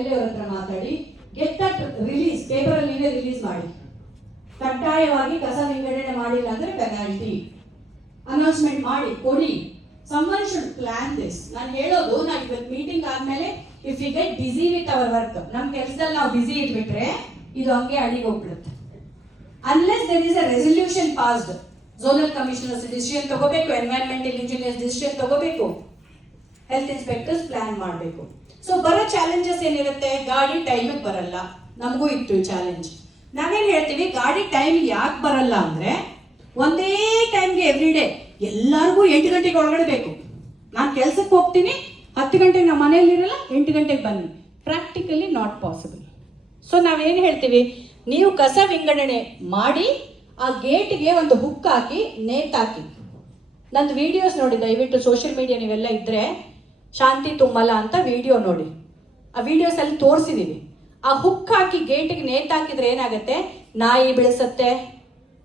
MLA ಅವ್ರ ಹತ್ರ ಮಾತಾಡಿ ಗೆಟ್ ದಟ್ ರಿಲೀಸ್, ಪೇಪರ್ ನೀವೇ ರಿಲೀಸ್ ಮಾಡಿ. ಕಡ್ಡಾಯವಾಗಿ ಕಸ ವಿಂಗಡಣೆ ಮಾಡಿಲ್ಲ ಅಂದ್ರೆ ಪೆನಾಲ್ಟಿ ಅನೌನ್ಸ್ಮೆಂಟ್ ಮಾಡಿ ಕೊಡಿ. someone should plan this. ನಾನು ಹೇಳೋದು, ನಾವು ಇವತ್ತು ಮೀಟಿಂಗ್ ಆದ್ಮೇಲೆ if we get busy with our work, ನಮ್ಮ ಕೆಲಸದಲ್ಲಿ ನಾವು ಬಿಸಿ ಇಟ್ಬಿಟ್ರೆ ಇದು ಹಂಗೆ ಅಡಿಗೆ ಹೋಗ್ಬಿಡುತ್ತೆ. Unless there is a resolution passed, zonal commissioners decision ತಗೋಬೇಕು, ಎನ್ವೈರನ್ಮೆಂಟಲ್ ಇಂಜಿನಿಯರ್ಸ್ ಡಿಸಿಷನ್ ತಗೋಬೇಕು, ಹೆಲ್ತ್ ಇನ್ಸ್ಪೆಕ್ಟರ್ಸ್ ಪ್ಲಾನ್ ಮಾಡಬೇಕು. ಸೊ ಬರೋ ಚಾಲೆಂಜಸ್ ಏನಿರುತ್ತೆ, ಗಾಡಿ ಟೈಮಿಗೆ ಬರಲ್ಲ. ನಮಗೂ ಇತ್ತು ಚಾಲೆಂಜ್. ನಾವೇನ್ ಹೇಳ್ತೀವಿ, ಗಾಡಿ ಟೈಮ್ ಯಾಕೆ ಬರಲ್ಲ ಅಂದ್ರೆ ಒಂದೇ ಟೈಮ್ಗೆ ಎವ್ರಿ ಡೇ ಎಲ್ಲರಿಗೂ 8 ಗಂಟೆಗೆ ಒಳಗಡೆ ಬೇಕು. ನಾನು ಕೆಲ್ಸಕ್ಕೆ ಹೋಗ್ತೀನಿ, 10 ಗಂಟೆಗೆ ನಾವು ಮನೆಯಲ್ಲಿರಲ್ಲ, 8 ಗಂಟೆಗೆ ಬನ್ನಿ. Practically not possible. ಸೊ ನಾವೇನು ಹೇಳ್ತೀವಿ, ನೀವು ಕಸ ವಿಂಗಡಣೆ ಮಾಡಿ ಆ ಗೇಟ್ಗೆ ಒಂದು ಹುಕ್ ಹಾಕಿ ನೇತಾಕಿ. ನಂದು ವಿಡಿಯೋಸ್ ನೋಡಿ, ದಯವಿಟ್ಟು ಸೋಷಿಯಲ್ ಮೀಡಿಯಾ ನೀವೆಲ್ಲ ಇದ್ರೆ ಶಾಂತಿ ತುಮ್ಮಲ ಅಂತ ವಿಡಿಯೋ ನೋಡಿ. ಆ ವಿಡಿಯೋಸ್ ಅಲ್ಲಿ ತೋರಿಸಿದೀವಿ. ಆ ಹುಕ್ ಹಾಕಿ ಗೇಟಿಗೆ ನೇತಾಕಿದ್ರೆ ಏನಾಗುತ್ತೆ, ನಾಯಿ ಬೆಳೆಸತ್ತೆ,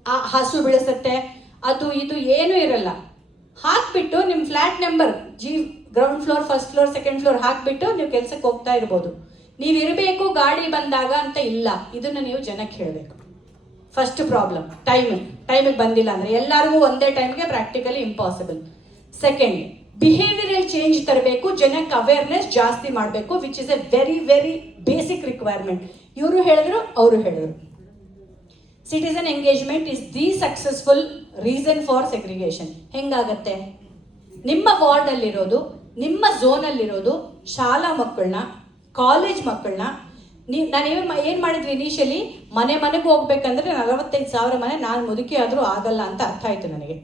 ಆ ಹಸು ಬೆಳೆಸತ್ತೆ, ಅದು ಇದು ಏನೂ ಇರಲ್ಲ. ಹಾಕ್ಬಿಟ್ಟು ನಿಮ್ಮ flat number ground floor, first floor, second floor ಹಾಕ್ಬಿಟ್ಟು ನೀವು ಕೆಲ್ಸಕ್ಕೆ ಹೋಗ್ತಾ ಇರ್ಬೋದು. ನೀವು ಇರಬೇಕು ಗಾಡಿ ಬಂದಾಗ ಅಂತ ಇಲ್ಲ. ಇದನ್ನು ನೀವು ಜನಕ್ಕೆ ಹೇಳಬೇಕು. ಫಸ್ಟ್ ಪ್ರಾಬ್ಲಮ್ ಟೈಮಿಗೆ ಬಂದಿಲ್ಲ ಅಂದರೆ ಎಲ್ಲರಿಗೂ ಒಂದೇ ಟೈಮ್ಗೆ practically impossible. Second, behavioural change ತರಬೇಕು, ಜನಕ್ಕೆ ಅವೇರ್ನೆಸ್ ಜಾಸ್ತಿ ಮಾಡಬೇಕು, which is a very very basic requirement. ಇವರು ಹೇಳಿದ್ರು, ಅವರು ಹೇಳಿದ್ರು. Citizen engagement is the successful reason for segregation. ಹೆಂಗಾಗತ್ತೆ, ನಿಮ್ಮ ವಾರ್ಡಲ್ಲಿರೋದು, ನಿಮ್ಮ ಝೋನಲ್ಲಿರೋದು ಶಾಲಾ ಮಕ್ಕಳನ್ನ, ಕಾಲೇಜ್ ಮಕ್ಕಳನ್ನ ನಾನೇನು ಏನು ಮಾಡಿದ್ವಿ, ಇನಿಷಿಯಲಿ ಮನೆಗೆ ಹೋಗ್ಬೇಕಂದ್ರೆ 45,000 ಮನೆ, ನಾನು ಮುದುಕಿ ಆದರೂ ಆಗಲ್ಲ ಅಂತ ಅರ್ಥ ಆಯಿತು ನನಗೆ.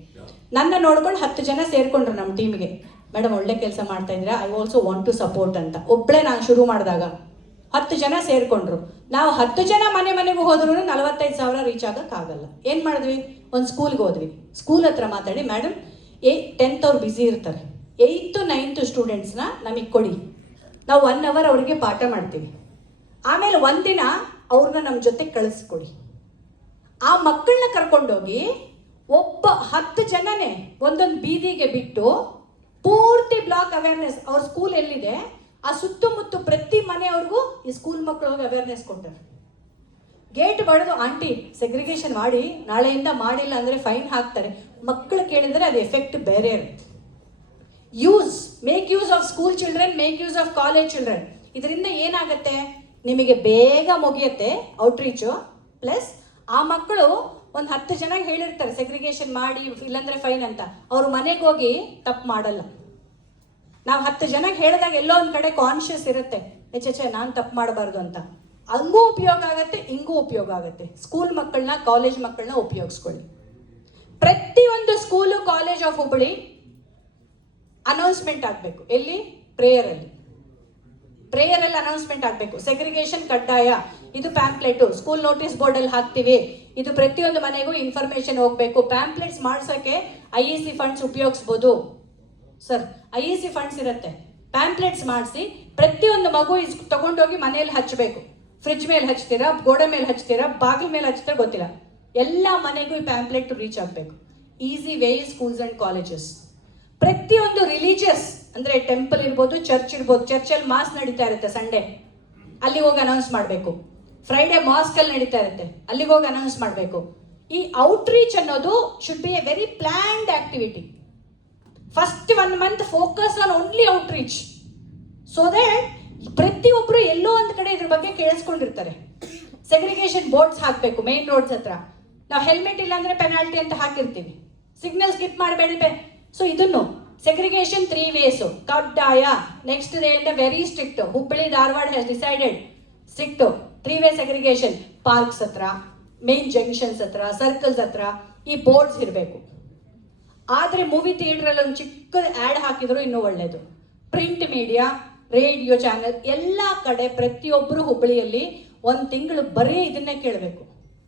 ನನ್ನ ನೋಡ್ಕೊಂಡು 10 ಜನ ಸೇರ್ಕೊಂಡ್ರು ನಮ್ಮ ಟೀಮ್ಗೆ. ಮೇಡಮ್ ಒಳ್ಳೆ ಕೆಲಸ ಮಾಡ್ತಾ ಇದ್ದೀರಾ, I also want to support ಅಂತ. ಒಬ್ಬಳೇ ನಾನು ಶುರು ಮಾಡಿದಾಗ 10 ಜನ ಸೇರ್ಕೊಂಡ್ರು. ನಾವು 10 ಜನ ಮನೆಗೂ ಹೋದ್ರೂ 45,000 ರೀಚ್ ಆಗೋಕ್ಕಾಗಲ್ಲ. ಏನು ಮಾಡಿದ್ವಿ, ಒಂದು ಸ್ಕೂಲ್ಗೆ ಹೋದ್ವಿ. ಸ್ಕೂಲ್ ಹತ್ರ ಮಾತಾಡಿ, ಮೇಡಮ್ 10th ಅವ್ರು ಬ್ಯುಸಿ ಇರ್ತಾರೆ, 8th 9th ಸ್ಟೂಡೆಂಟ್ಸ್ನ ನಮಗೆ ಕೊಡಿ, ನಾವು 1 hour ಅವರಿಗೆ ಪಾಠ ಮಾಡ್ತೀವಿ. ಆಮೇಲೆ ಒಂದಿನ ಅವ್ರನ್ನ ನಮ್ಮ ಜೊತೆ ಕಳಿಸ್ಕೊಡಿ. ಆ ಮಕ್ಕಳನ್ನ ಕರ್ಕೊಂಡೋಗಿ ಒಬ್ಬ 10 ಜನನೇ ಒಂದೊಂದು ಬೀದಿಗೆ ಬಿಟ್ಟು ಪೂರ್ತಿ ಬ್ಲಾಕ್ ಅವೇರ್ನೆಸ್. ಅವ್ರ ಸ್ಕೂಲ್ ಎಲ್ಲಿದೆ ಆ ಸುತ್ತಮುತ್ತ ಪ್ರತಿ ಮನೆಯವ್ರಿಗೂ ಈ ಸ್ಕೂಲ್ ಮಕ್ಕಳು ಹೋಗಿ ಅವೇರ್ನೆಸ್ ಕೊಟ್ಟರು. ಗೇಟ್ ಬಡಿದು, ಆಂಟಿ ಸೆಗ್ರಿಗೇಷನ್ ಮಾಡಿ, ನಾಳೆಯಿಂದ ಮಾಡಿಲ್ಲ ಅಂದರೆ ಫೈನ್ ಹಾಕ್ತಾರೆ. ಮಕ್ಕಳು ಕೇಳಿದರೆ ಅದು ಎಫೆಕ್ಟ್ ಬೇರೆ ಇರುತ್ತೆ. Make use of school children, make use of college children. ಇದರಿಂದ ಏನಾಗುತ್ತೆ, ನಿಮಗೆ ಬೇಗ ಮುಗಿಯುತ್ತೆ ಔಟ್ರೀಚು. ಪ್ಲಸ್ ಆ ಮಕ್ಕಳು ಒಂದು 10 ಜನಕ್ಕೆ ಹೇಳಿರ್ತಾರೆ ಸೆಗ್ರಿಗೇಷನ್ ಮಾಡಿ ಇಲ್ಲಾಂದ್ರೆ ಫೈನ್ ಅಂತ. ಅವ್ರ ಮನೆಗೆ ಹೋಗಿ ತಪ್ಪು ಮಾಡಲ್ಲ. ನಾವು 10 ಜನಕ್ಕೆ ಹೇಳಿದಾಗ ಎಲ್ಲೋ ಒಂದು ಕಡೆ ಕಾನ್ಷಿಯಸ್ ಇರುತ್ತೆ, ಹೆಚ್ಚೆ ನಾನು ತಪ್ಪು ಮಾಡಬಾರ್ದು ಅಂತ. ಹಂಗೂ ಉಪಯೋಗ ಆಗುತ್ತೆ, ಹಿಂಗೂ ಉಪಯೋಗ ಆಗುತ್ತೆ. ಸ್ಕೂಲ್ ಮಕ್ಕಳನ್ನ, ಕಾಲೇಜ್ ಮಕ್ಕಳನ್ನ ಉಪಯೋಗಿಸ್ಕೊಳ್ಳಿ. ಪ್ರತಿಯೊಂದು school, college of Hubballi announcement ಆಗಬೇಕು. ಎಲ್ಲಿ? ಪ್ರೇಯರಲ್ಲಿ ಅನೌನ್ಸ್ಮೆಂಟ್ ಆಗಬೇಕು. ಸೆಗ್ರಿಗೇಷನ್ ಕಡ್ಡಾಯ, ಇದು ಪ್ಯಾಂಪ್ಲೆಟು ಸ್ಕೂಲ್ ನೋಟಿಸ್ ಬೋರ್ಡಲ್ಲಿ ಹಾಕ್ತೀವಿ, ಇದು ಪ್ರತಿಯೊಂದು ಮನೆಗೂ ಇನ್ಫಾರ್ಮೇಶನ್ ಹೋಗಬೇಕು. ಪ್ಯಾಂಪ್ಲೆಟ್ಸ್ ಮಾಡ್ಸೋಕ್ಕೆ IEC ಫಂಡ್ಸ್ ಉಪಯೋಗಿಸ್ಬೋದು ಸರ್. IEC ಫಂಡ್ಸ್ ಇರುತ್ತೆ. ಪ್ಯಾಂಪ್ಲೆಟ್ಸ್ ಮಾಡಿಸಿ ಪ್ರತಿಯೊಂದು ಮಗು ತಗೊಂಡೋಗಿ ಮನೆಯಲ್ಲಿ ಹಚ್ಚಬೇಕು. ಫ್ರಿಡ್ಜ್ ಮೇಲೆ ಹಚ್ತೀರಾ, ಗೋಡೆ ಮೇಲೆ ಹಚ್ತೀರಾ, ಬಾಗಿಲ ಮೇಲೆ ಹಚ್ತೀರಾ ಗೊತ್ತಿಲ್ಲ, ಎಲ್ಲ ಮನೆಗೂ ಈ ಪ್ಯಾಂಪ್ಲೆಟ್ ರೀಚ್ ಆಗಬೇಕು. Easy way schools and colleges. ಪ್ರತಿಯೊಂದು ರಿಲಿಜಿಯಸ್ ಅಂದರೆ ಟೆಂಪಲ್ ಇರ್ಬೋದು, ಚರ್ಚ್ ಇರ್ಬೋದು, ಚರ್ಚಲ್ಲಿ ಮಾಸ್ ನಡೀತಾ ಇರುತ್ತೆ ಸಂಡೇ, ಅಲ್ಲಿ ಹೋಗಿ ಅನೌನ್ಸ್ ಮಾಡಬೇಕು. ಫ್ರೈಡೆ ಮಾಸ್ಕಲ್ಲಿ ನಡೀತಾ ಇರುತ್ತೆ, ಅಲ್ಲಿಗೆ ಹೋಗಿ ಅನೌನ್ಸ್ ಮಾಡಬೇಕು. ಈ ಔಟ್ರೀಚ್ ಅನ್ನೋದು should be A very planned activity. First 1 month focus on only outreach, so that ಪ್ರತಿಯೊಬ್ಬರು ಎಲ್ಲೋ ಒಂದು ಕಡೆ ಇದ್ರ ಬಗ್ಗೆ ಕೇಳಿಸ್ಕೊಂಡಿರ್ತಾರೆ. ಸೆಗ್ರಿಗೇಷನ್ ಬೋರ್ಡ್ಸ್ ಹಾಕಬೇಕು ಮೇನ್ ರೋಡ್ಸ್ ಹತ್ರ. ನಾವು ಹೆಲ್ಮೆಟ್ ಇಲ್ಲ ಅಂದರೆ ಪೆನಾಲ್ಟಿ ಅಂತ ಹಾಕಿರ್ತೀವಿ, ಸಿಗ್ನಲ್ ಸ್ಕಿಪ್ ಮಾಡಬೇಡಿ. ಸೊ ಇದನ್ನು ಸೆಗ್ರಿಗೇಷನ್ 3 ways ಕಡ್ಡಾಯ. ನೆಕ್ಸ್ಟ್ ಡೇ ಇಂದ very strict. Hubballi Dharwad has decided strict 3 way segregation. Parks ಹತ್ರ, ಮೇನ್ ಜಂಕ್ಷನ್ಸ್ ಹತ್ರ, ಸರ್ಕಲ್ಸ್ ಹತ್ರ ಈ ಬೋರ್ಡ್ಸ್ ಇರಬೇಕು. ಆದರೆ ಮೂವಿ ಥಿಯೇಟ್ರಲ್ಲಿ ಒಂದು ಚಿಕ್ಕ ಆ್ಯಡ್ ಹಾಕಿದ್ರು ಇನ್ನೂ ಒಳ್ಳೆಯದು. ಪ್ರಿಂಟ್ ಮೀಡಿಯಾ, ರೇಡಿಯೋ ಚಾನೆಲ್ ಎಲ್ಲ ಕಡೆ ಪ್ರತಿಯೊಬ್ಬರು ಹುಬ್ಬಳ್ಳಿಯಲ್ಲಿ 1 ತಿಂಗಳು ಬರೀ ಇದನ್ನೇ ಕೇಳಬೇಕು.